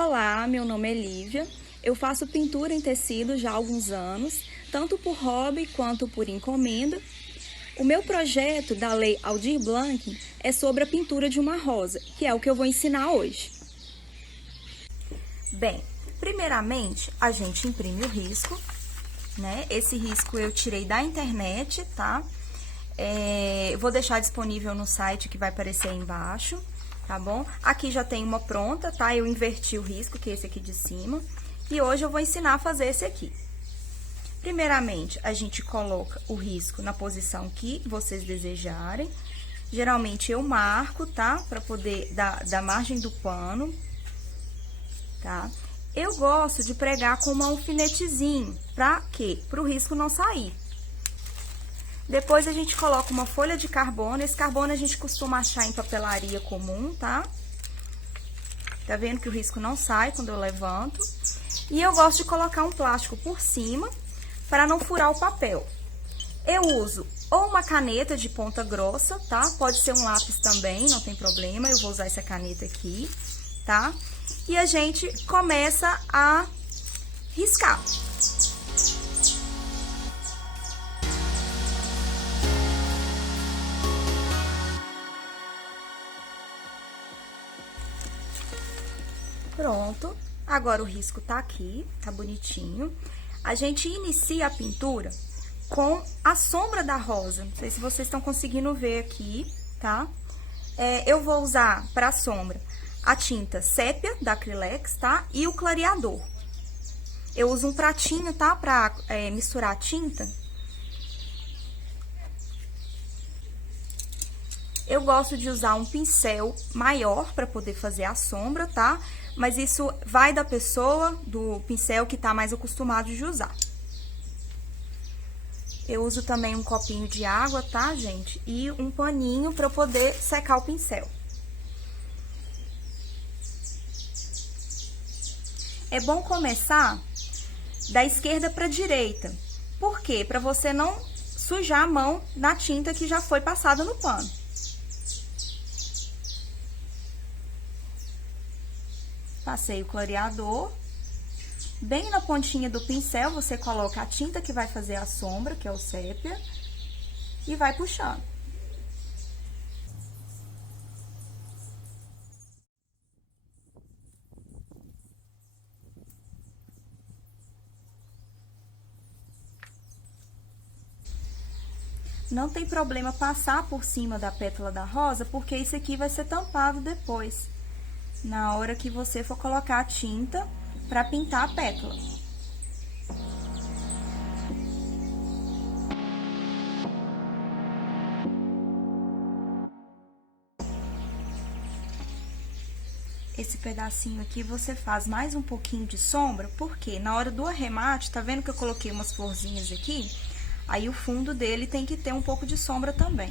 Olá, meu nome é Lívia. Eu faço pintura em tecido já há alguns anos, tanto por hobby quanto por encomenda. O meu projeto da Lei Aldir Blanc é sobre a pintura de uma rosa, que é o que eu vou ensinar hoje. Bem, primeiramente a gente imprime o risco, né? Esse risco eu tirei da internet, tá? Vou deixar disponível no site que vai aparecer aí embaixo, tá bom? Aqui já tem uma pronta, tá? Eu inverti o risco, que é esse aqui de cima. E hoje eu vou ensinar a fazer esse aqui. Primeiramente, a gente coloca o risco na posição que vocês desejarem. Geralmente eu marco, tá? Pra poder dar da margem do pano, tá? Eu gosto de pregar com um alfinetezinho, pra quê? Pro risco não sair. Depois a gente coloca uma folha de carbono. Esse carbono a gente costuma achar em papelaria comum, tá? Tá vendo que o risco não sai quando eu levanto? E eu gosto de colocar um plástico por cima para não furar o papel. Eu uso ou uma caneta de ponta grossa, tá? Pode ser um lápis também, não tem problema. Eu vou usar essa caneta aqui, tá? E a gente começa a riscar. Pronto, agora o risco tá aqui, tá bonitinho. A gente inicia a pintura com a sombra da rosa. Não sei se vocês estão conseguindo ver aqui, tá? Eu vou usar pra sombra a tinta sépia da Acrylex, tá? E o clareador. Eu uso um pratinho, tá? Pra misturar a tinta. Eu gosto de usar um pincel maior para poder fazer a sombra, tá? Mas isso vai da pessoa, do pincel que tá mais acostumado de usar. Eu uso também um copinho de água, tá, gente? E um paninho para poder secar o pincel. É bom começar da esquerda para a direita. Por quê? Para você não sujar a mão na tinta que já foi passada no pano. Passei o clareador. Bem na pontinha do pincel, você coloca a tinta que vai fazer a sombra, que é o sépia, e vai puxando. Não tem problema passar por cima da pétala da rosa, porque isso aqui vai ser tampado depois, na hora que você for colocar a tinta para pintar a pétala. Esse pedacinho aqui você faz mais um pouquinho de sombra, porque na hora do arremate, tá vendo que eu coloquei umas florzinhas aqui? Aí o fundo dele tem que ter um pouco de sombra também.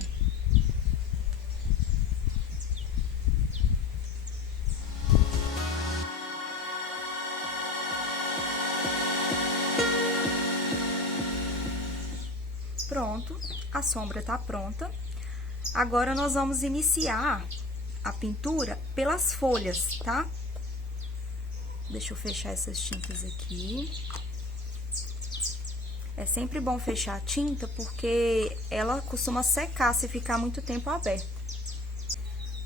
Pronto, a sombra tá pronta. Agora, nós vamos iniciar a pintura pelas folhas, tá? Deixa eu fechar essas tintas aqui. É sempre bom fechar a tinta, porque ela costuma secar se ficar muito tempo aberta.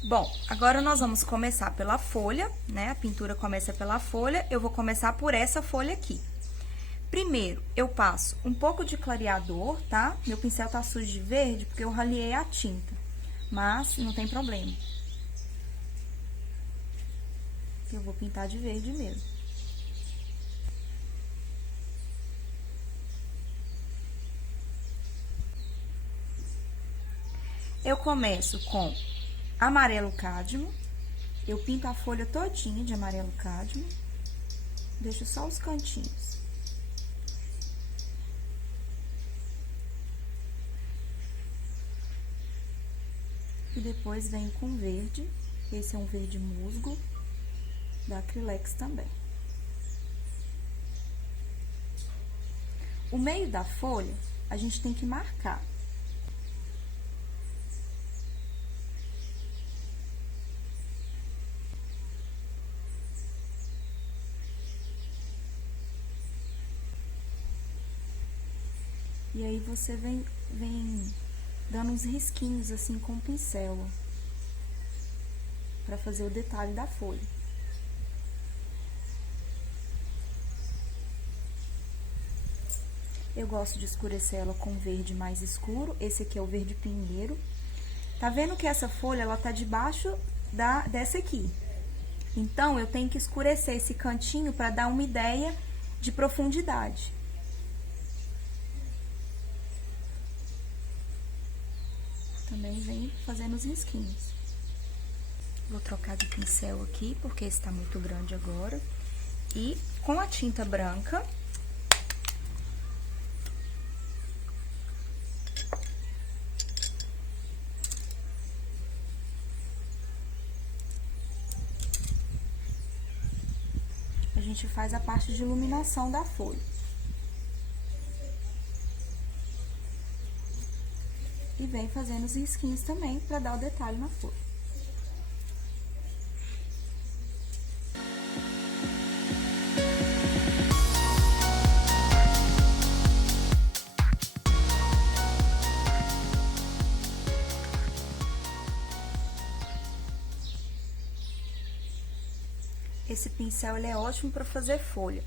Bom, agora nós vamos começar pela folha, né? A pintura começa pela folha, eu vou começar por essa folha aqui. Primeiro, eu passo um pouco de clareador, tá? Meu pincel tá sujo de verde, porque eu ralhei a tinta, mas não tem problema. Eu vou pintar de verde mesmo. Eu começo com amarelo cádmio, eu pinto a folha todinha de amarelo cádmio, deixo só os cantinhos. E depois venho com verde, esse é um verde musgo, da Acrylex também. O meio da folha, a gente tem que marcar. E aí você vem dando uns risquinhos assim com o pincel, ó, pra fazer o detalhe da folha. Eu gosto de escurecer ela com verde mais escuro, esse aqui é o verde pinheiro. Tá vendo que essa folha, ela tá debaixo dessa aqui. Então, eu tenho que escurecer esse cantinho pra dar uma ideia de profundidade. Também vem fazendo os risquinhos. Vou trocar de pincel aqui, porque esse tá muito grande agora. E com a tinta branca, a gente faz a parte de iluminação da folha. E vem fazendo os risquinhos também, pra dar o detalhe na folha. Esse pincel, ele é ótimo pra fazer folha.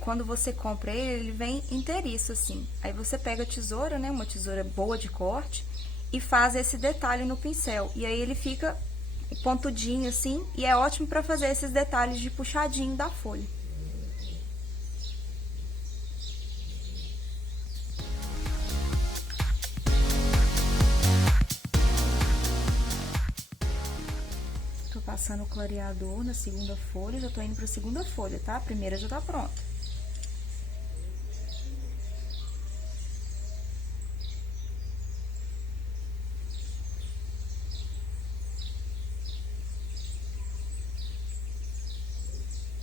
Quando você compra ele vem inteiriço, assim. Aí você pega a tesoura, né, uma tesoura boa de corte, e faz esse detalhe no pincel. E aí ele fica pontudinho, assim, e é ótimo pra fazer esses detalhes de puxadinho da folha. Tô passando o clareador na segunda folha, já tô indo pra segunda folha, tá? A primeira já tá pronta.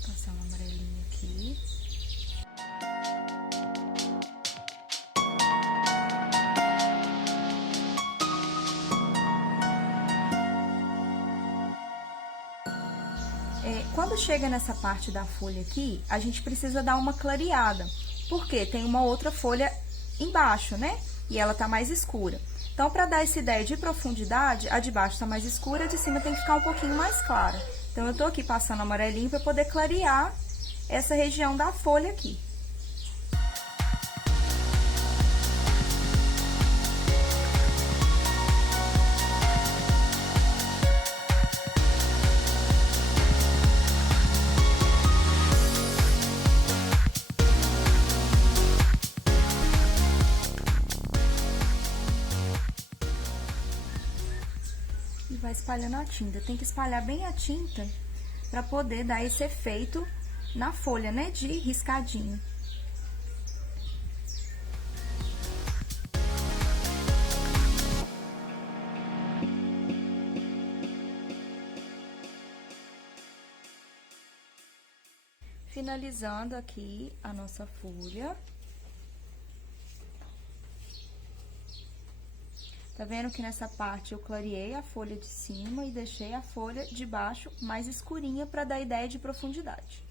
Passar um amarelinho aqui. Quando chega nessa parte da folha aqui, a gente precisa dar uma clareada, porque tem uma outra folha embaixo, né? E ela tá mais escura. Então, pra dar essa ideia de profundidade, a de baixo tá mais escura, a de cima tem que ficar um pouquinho mais clara. Então, eu tô aqui passando amarelinho pra poder clarear essa região da folha aqui. E vai espalhando a tinta. Tem que espalhar bem a tinta pra poder dar esse efeito na folha, né, de riscadinho. Finalizando aqui a nossa folha. Tá vendo que nessa parte eu clareei a folha de cima e deixei a folha de baixo mais escurinha para dar ideia de profundidade.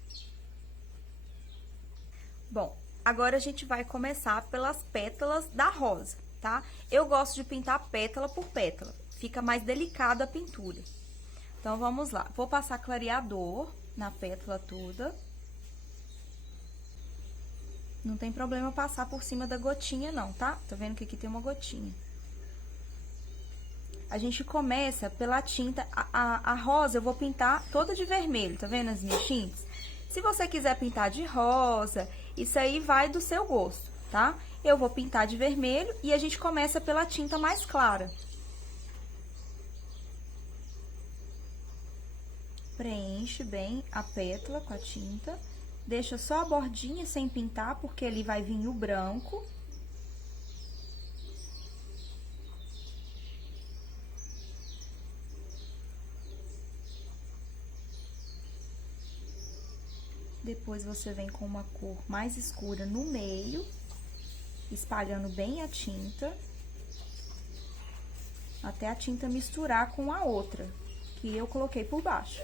Bom, agora a gente vai começar pelas pétalas da rosa, tá? Eu gosto de pintar pétala por pétala, fica mais delicada a pintura. Então, vamos lá. Vou passar clareador na pétala toda. Não tem problema passar por cima da gotinha, não, tá? Tá vendo que aqui tem uma gotinha. A gente começa pela tinta, a rosa eu vou pintar toda de vermelho, tá vendo as minhas tintas? Se você quiser pintar de rosa, isso aí vai do seu gosto, tá? Eu vou pintar de vermelho e a gente começa pela tinta mais clara. Preenche bem a pétala com a tinta, deixa só a bordinha sem pintar, porque ali vai vir o branco. Depois, você vem com uma cor mais escura no meio, espalhando bem a tinta, até a tinta misturar com a outra, que eu coloquei por baixo.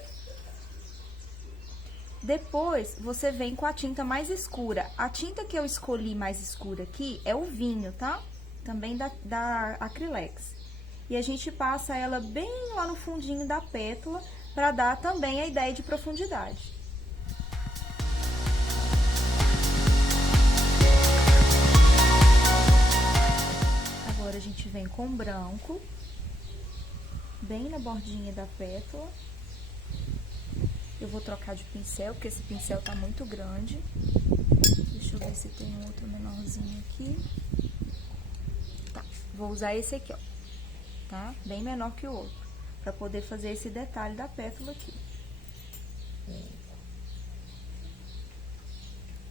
Depois, você vem com a tinta mais escura. A tinta que eu escolhi mais escura aqui é o vinho, tá? Também da Acrylex. E a gente passa ela bem lá no fundinho da pétala, pra dar também a ideia de profundidade. Agora, a gente vem com branco, bem na bordinha da pétala. Eu vou trocar de pincel, porque esse pincel tá muito grande. Deixa eu ver se tem um outro menorzinho aqui. Tá, vou usar esse aqui, ó. Tá? Bem menor que o outro, pra poder fazer esse detalhe da pétala aqui.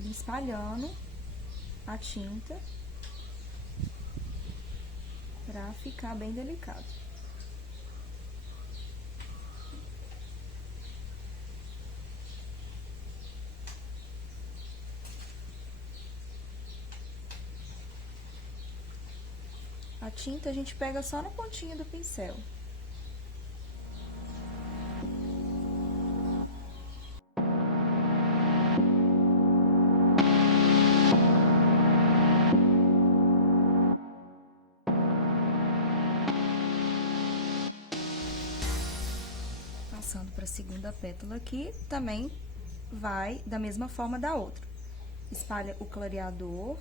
E espalhando a tinta pra ficar bem delicado. A tinta a gente pega só na pontinha do pincel. Passando para a segunda pétala aqui, também vai da mesma forma da outra. Espalha o clareador.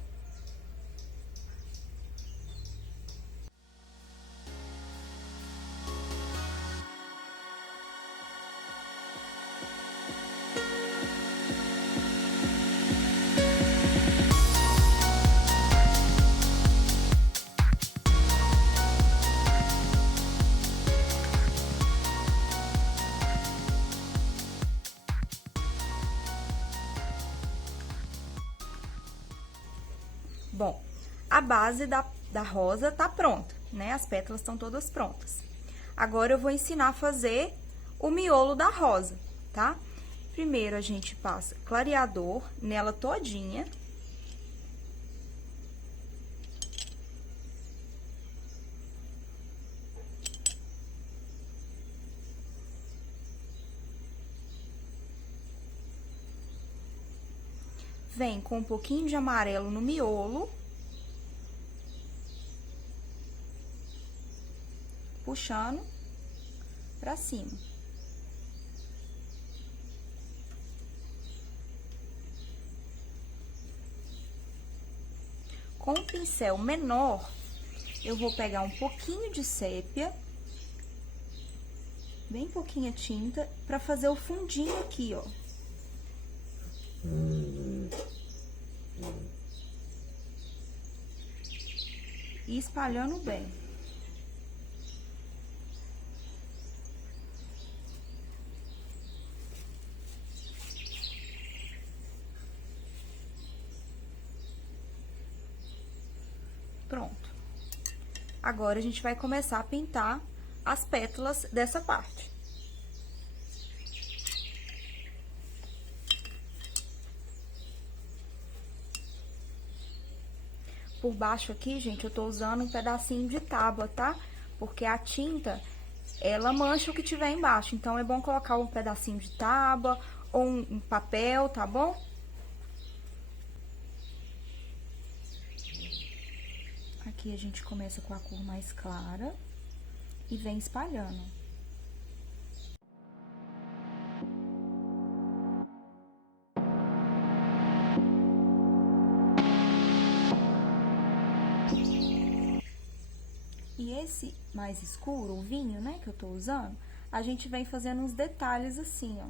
Bom, a base da rosa tá pronta, né? As pétalas estão todas prontas. Agora, eu vou ensinar a fazer o miolo da rosa, tá? Primeiro, a gente passa clareador nela todinha. Vem com um pouquinho de amarelo no miolo. Puxando pra cima. Com o pincel menor, eu vou pegar um pouquinho de sépia, bem pouquinha tinta, pra fazer o fundinho aqui, ó. E espalhando bem. Pronto. Agora, a gente vai começar a pintar as pétalas dessa parte. Por baixo aqui, gente, eu tô usando um pedacinho de tábua, tá? Porque a tinta, ela mancha o que tiver embaixo. Então, é bom colocar um pedacinho de tábua ou um papel, tá bom? Aqui a gente começa com a cor mais clara e vem espalhando. E esse mais escuro, o vinho, né, que eu tô usando, a gente vem fazendo uns detalhes assim, ó.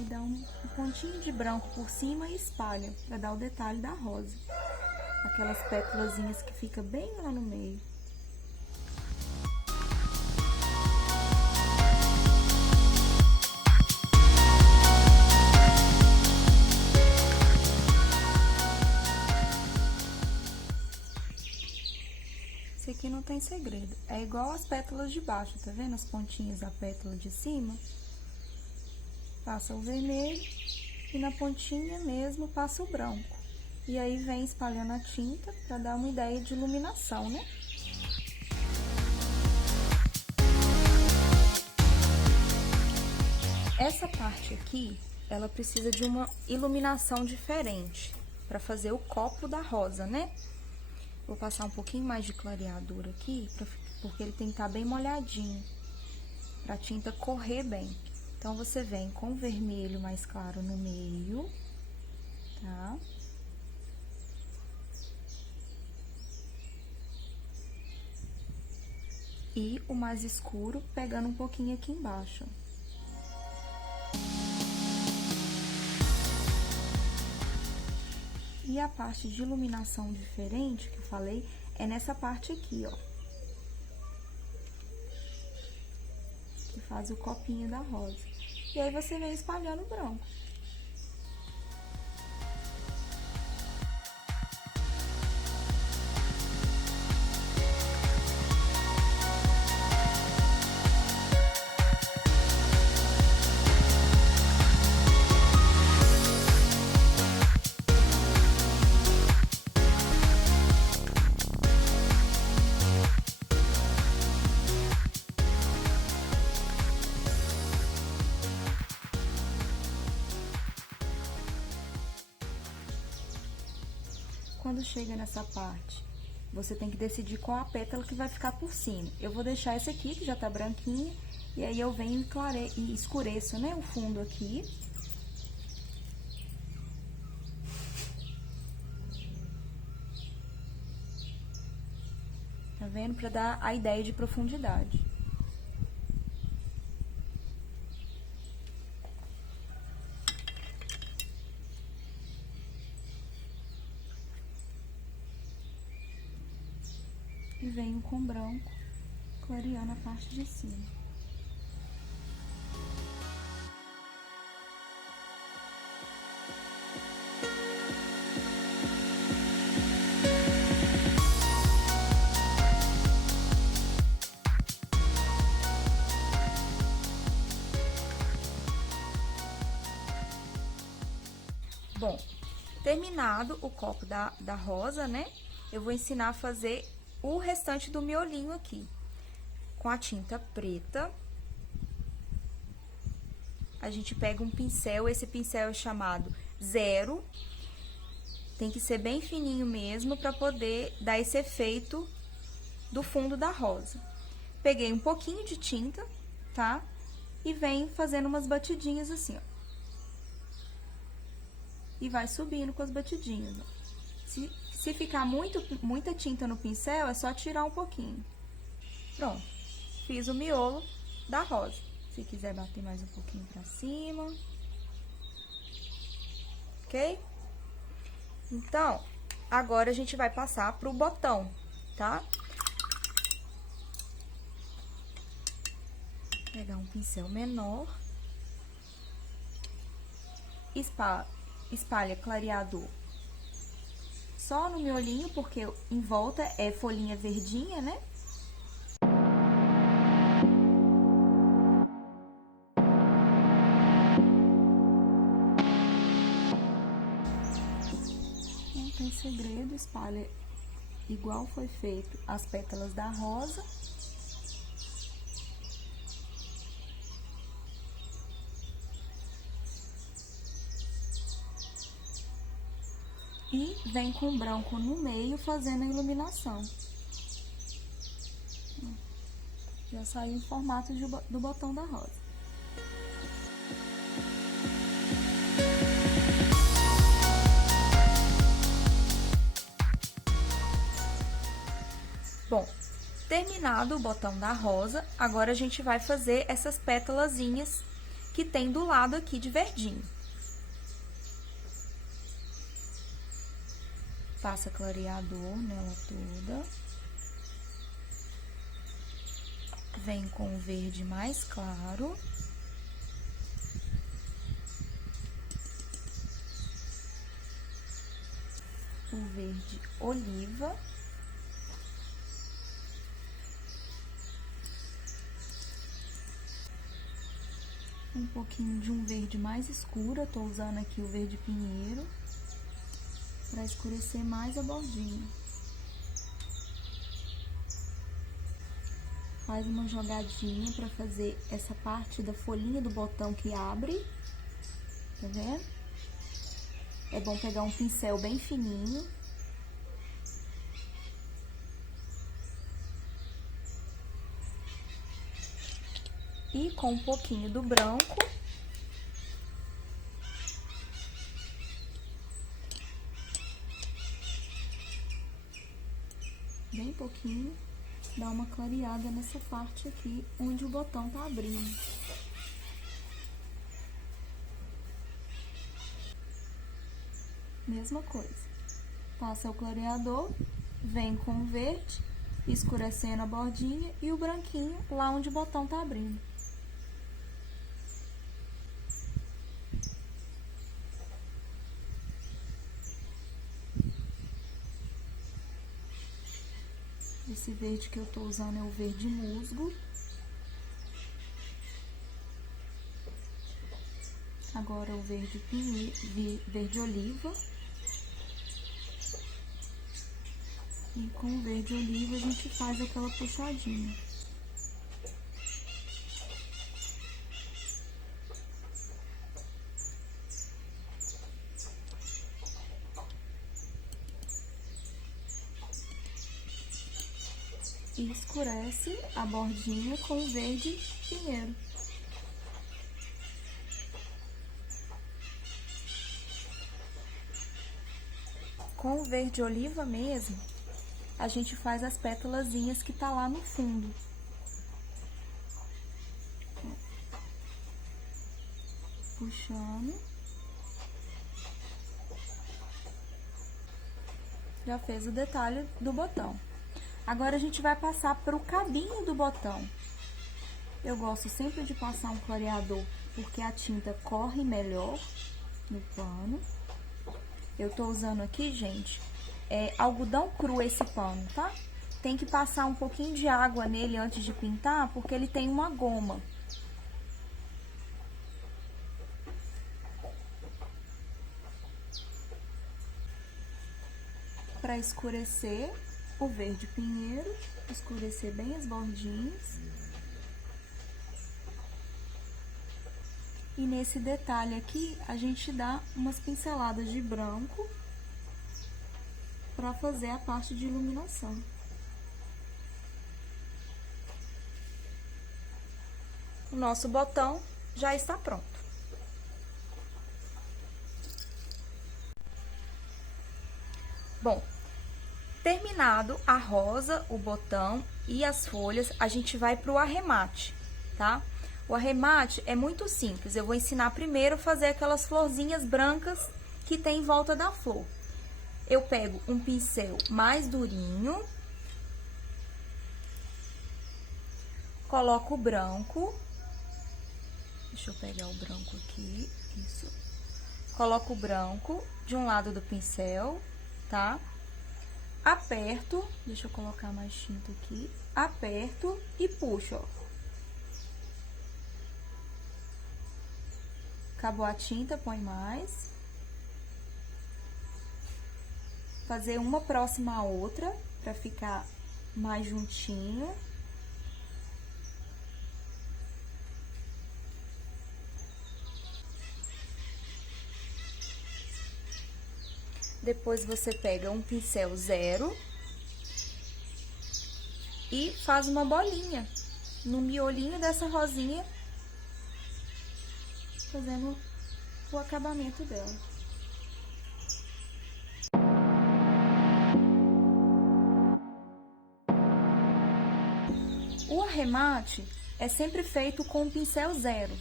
E dá um pontinho de branco por cima e espalha, pra dar o detalhe da rosa. Aquelas pétalazinhas que fica bem lá no meio. Esse aqui não tem segredo, é igual as pétalas de baixo, tá vendo? As pontinhas da pétala de cima. Passa o vermelho e na pontinha mesmo passa o branco. E aí vem espalhando a tinta pra dar uma ideia de iluminação, né? Essa parte aqui, ela precisa de uma iluminação diferente para fazer o copo da rosa, né? Vou passar um pouquinho mais de clareador aqui, porque ele tem que estar bem molhadinho, para a tinta correr bem. Então, você vem com o vermelho mais claro no meio, tá? E o mais escuro pegando um pouquinho aqui embaixo. E a parte de iluminação diferente que eu falei é nessa parte aqui, ó. Que faz o copinho da rosa. E aí, você vem espalhando o branco. Quando chega nessa parte, você tem que decidir qual a pétala que vai ficar por cima. Eu vou deixar essa aqui, que já tá branquinha, e aí eu venho e escureço, né, o fundo aqui. Tá vendo? Pra dar a ideia de profundidade. E venho com branco, clareando a parte de cima. Bom, terminado o copo da rosa, né? Eu vou ensinar a fazer o restante do miolinho aqui. Com a tinta preta, a gente pega um pincel, esse pincel é chamado 0. Tem que ser bem fininho mesmo para poder dar esse efeito do fundo da rosa. Peguei um pouquinho de tinta, tá? E venho fazendo umas batidinhas assim, ó. E vai subindo com as batidinhas, ó. Se ficar muita tinta no pincel, é só tirar um pouquinho. Pronto. Fiz o miolo da rosa. Se quiser bater mais um pouquinho pra cima. Ok? Então, agora a gente vai passar pro botão, tá? Pegar um pincel menor. Espalha clareador só no miolinho, porque em volta é folhinha verdinha, né? Não tem segredo, espalha igual foi feito as pétalas da rosa. E vem com branco no meio, fazendo a iluminação. Já saiu em formato do botão da rosa. Bom, terminado o botão da rosa, agora a gente vai fazer essas pétalazinhas que tem do lado aqui de verdinho. Passa clareador nela toda. Vem com o verde mais claro. O verde oliva. Um pouquinho de um verde mais escuro, eu tô usando aqui o verde pinheiro, para escurecer mais a bordinha. Faz uma jogadinha pra fazer essa parte da folhinha do botão que abre. Tá vendo? É bom pegar um pincel bem fininho. E com um pouquinho do branco, bem pouquinho, dá uma clareada nessa parte aqui, onde o botão tá abrindo. Mesma coisa. Passa o clareador, vem com o verde, escurecendo a bordinha e o branquinho lá onde o botão tá abrindo. Esse verde que eu tô usando é o verde musgo. Agora o verde verde oliva. E com o verde oliva a gente faz aquela puxadinha. E escurece a bordinha com o verde pinheiro. Com o verde oliva mesmo, a gente faz as pétalazinhas que tá lá no fundo. Puxando. Já fez o detalhe do botão. Agora, a gente vai passar pro cabinho do botão. Eu gosto sempre de passar um clareador, porque a tinta corre melhor no pano. Eu tô usando aqui, gente, algodão cru esse pano, tá? Tem que passar um pouquinho de água nele antes de pintar, porque ele tem uma goma. Para escurecer o verde pinheiro, escurecer bem as bordinhas. E nesse detalhe aqui, a gente dá umas pinceladas de branco para fazer a parte de iluminação. O nosso botão já está pronto. Bom, terminado a rosa, o botão e as folhas, a gente vai pro arremate, tá? O arremate é muito simples. Eu vou ensinar primeiro a fazer aquelas florzinhas brancas que tem em volta da flor. Eu pego um pincel mais durinho, coloco o branco. Deixa eu pegar o branco aqui, isso. Coloco o branco de um lado do pincel, tá? Aperto, deixa eu colocar mais tinta aqui, aperto e puxo, ó. Acabou a tinta, põe mais. Fazer uma próxima à outra, pra ficar mais juntinho. Depois, você pega um pincel 0 e faz uma bolinha no miolinho dessa rosinha, fazendo o acabamento dela. O arremate é sempre feito com o pincel 0.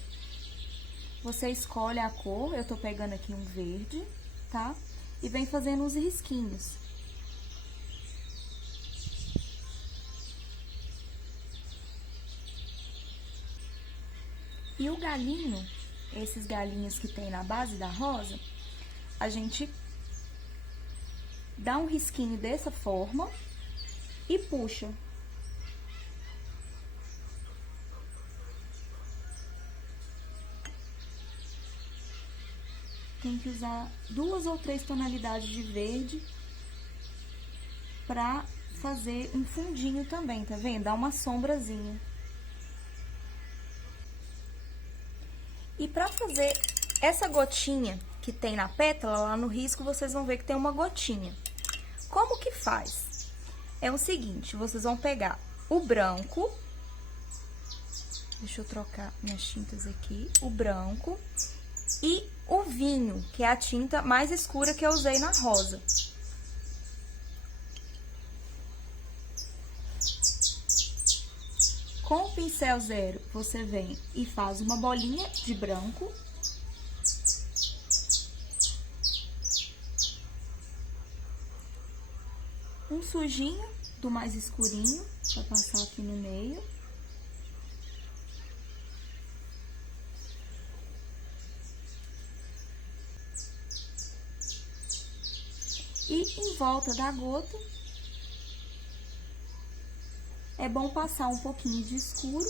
Você escolhe a cor, eu tô pegando aqui um verde, tá? E vem fazendo os risquinhos. E o galinho, esses galinhos que tem na base da rosa, a gente dá um risquinho dessa forma e puxa. Tem que usar 2 ou 3 tonalidades de verde para fazer um fundinho também, tá vendo? Dá uma sombrazinha. E pra fazer essa gotinha que tem na pétala, lá no risco, vocês vão ver que tem uma gotinha. Como que faz? É o seguinte, vocês vão pegar o branco, deixa eu trocar minhas tintas aqui, o branco e o vinho, que é a tinta mais escura que eu usei na rosa. Com o pincel zero, você vem e faz uma bolinha de branco. Um sujinho do mais escurinho, pra passar aqui no meio. E em volta da gota, é bom passar um pouquinho de escuro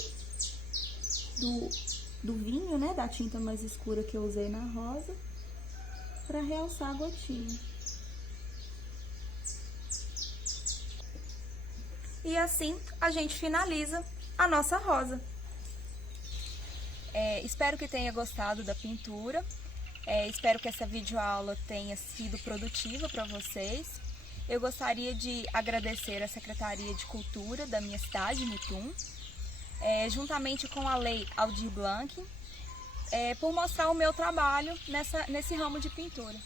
do vinho, né? Da tinta mais escura que eu usei na rosa, pra realçar a gotinha. E assim, a gente finaliza a nossa rosa. Espero que tenha gostado da pintura. Espero que essa videoaula tenha sido produtiva para vocês. Eu gostaria de agradecer a Secretaria de Cultura da minha cidade, Mutum, juntamente com a Lei Aldir Blanc, por mostrar o meu trabalho nesse ramo de pintura.